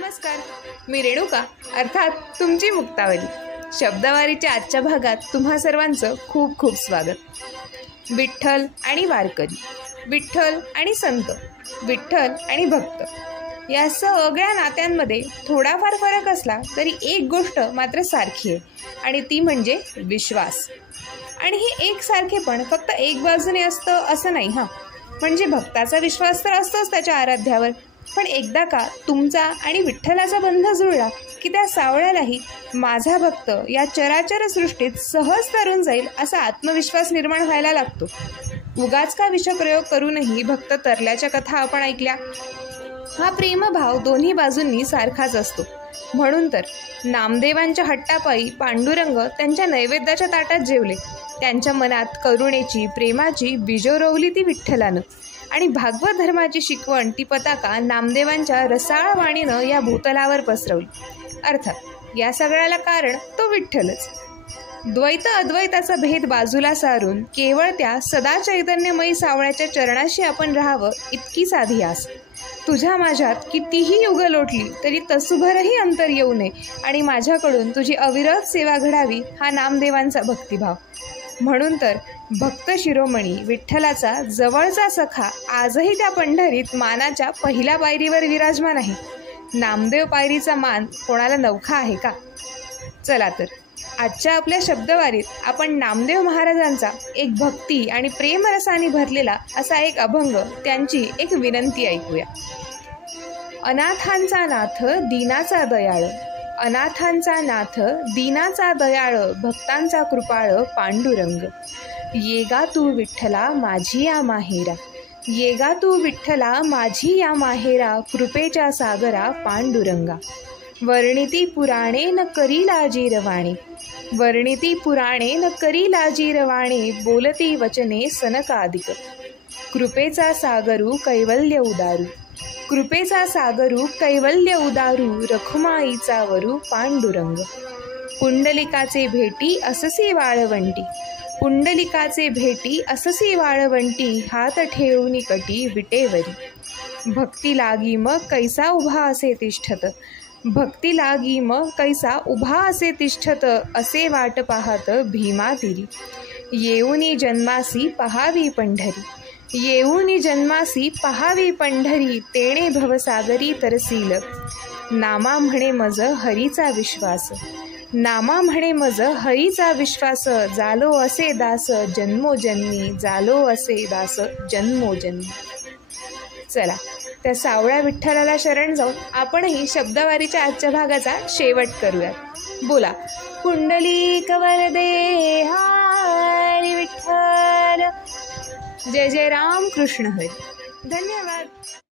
नमस्कार, मी रेणुका अर्थात तुमची मुक्तावली. शब्दवारीच्या आजच्या भागात तुम्हा सर्वांचं खूप खूप स्वागत. विठ्ठल आणि वारकरी, विठ्ठल आणि संत, विठ्ठल आणि भक्त या सगळ्या नात्यांमध्ये थोडाफार फरक असला तरी एक गोष्ट मात्र सारखी आहे आणि ती म्हणजे विश्वास. आणि हे एकसारखेपण फक्त एक बाजूने असतं असं नाही. म्हणजे भक्ताचा विश्वास तर असतोच त्याच्या आराध्यावर, पण एकदा का तुमचा आणि विठ्ठलाचा बंध जुळला की त्या सावळ्यालाही माझा भक्त या चराचर सृष्टीत सहज तरून जाईल असा आत्मविश्वास निर्माण व्हायला लागतो. उगाच का विषप्रयोग करूनही भक्त तरल्याच्या कथा आपण ऐकल्या. हा प्रेमभाव दोन्ही बाजूंनी सारखाच असतो. म्हणून तर नामदेवांच्या हट्टापायी पांडुरंग त्यांच्या नैवेद्याच्या ताटात जेवले. त्यांच्या मनात करुणेची, प्रेमाची बीजं रोवली ती विठ्ठलानं, आणि भागवत धर्माची शिकवण ती पताका नामदेवांच्या रसाळ वाणीनं या भूतलावर पसरवली. अर्थात या सगळ्याला कारण तो विठ्ठलच. द्वैत अद्वैताचा भेद बाजूला सारून केवळ त्या सदा चैतन्यमयी सावळ्याच्या चरणाशी आपण राहावं इतकी साधी आस. तुझ्या माझ्यात कितीही युग लोटली तरी तसूभरही अंतर येऊ नये आणि माझ्याकडून तुझी अविरत सेवा घडावी हा नामदेवांचा भक्तिभाव. म्हणून तर भक्त शिरोमणी विठ्ठलाचा जवळचा सखा आजही त्या पंढरीत मानाच्या पहिल्या पायरीवर विराजमान आहे. नामदेव पायरीचा मान कोणाला नवखा आहे का? चला तर आजच्या आपल्या शब्दवारीत आपण नामदेव महाराजांचा एक भक्ती आणि प्रेमरसाने भरलेला असा एक अभंग, त्यांची एक विनंती ऐकूया. अनाथांचा नाथ दीनाचा दयाळ, अनाथांचा नाथ दीनाचा दयाळ, भक्तांचा कृपाळ पांडुरंग. येगा तू विठ्ठला माझी या माहेरा, येगा तू विठ्ठला माझी या माहेरा, कृपेच्या सागरा पांडुरंगा. वर्णिती पुराणे न करी लाजीरवाणे, वर्णिती पुराणे न करी लाजीरवाणे, बोलती वचने सनकादिक. कृपेचा सागरू कैवल्य उदारू, कृपेचा सागरू कैवल्य उदारू, रखुमाईचा वरू पांडुरंग. पुंडलिकाचे भेटी अससी वाळवंटी, पुंडलिकाचे भेटी अससी वाळवंटी, हात ठेवून कटी विटेवरी. भक्ती लागी मग कैसा उभा असे तिष्ठत, भक्ती लागी मग कैसा उभा असे तिष्ठत, असे वाट पाहत भीमातिरी. येऊनी जन्मासी पहावी पंढरी, येऊनी जन्मासी पहावी पंढरी, तेणे भवसागरी तरसील. नामा म्हणे मज हरीचा विश्वास, नामा म्हणे मज हरीचा विश्वास, जालो असे दास जन्मोजन्मी, जालो असे दास जन्मोजन्मी. चला त्या सावळ्या विठ्ठलाला शरण जाऊन आपणही शब्दवारीच्या आजच्या भागाचा शेवट करूयात. बोला पुंडलिक वरदे हरी विठ्ठल. जय जय राम कृष्ण हरी. धन्यवाद.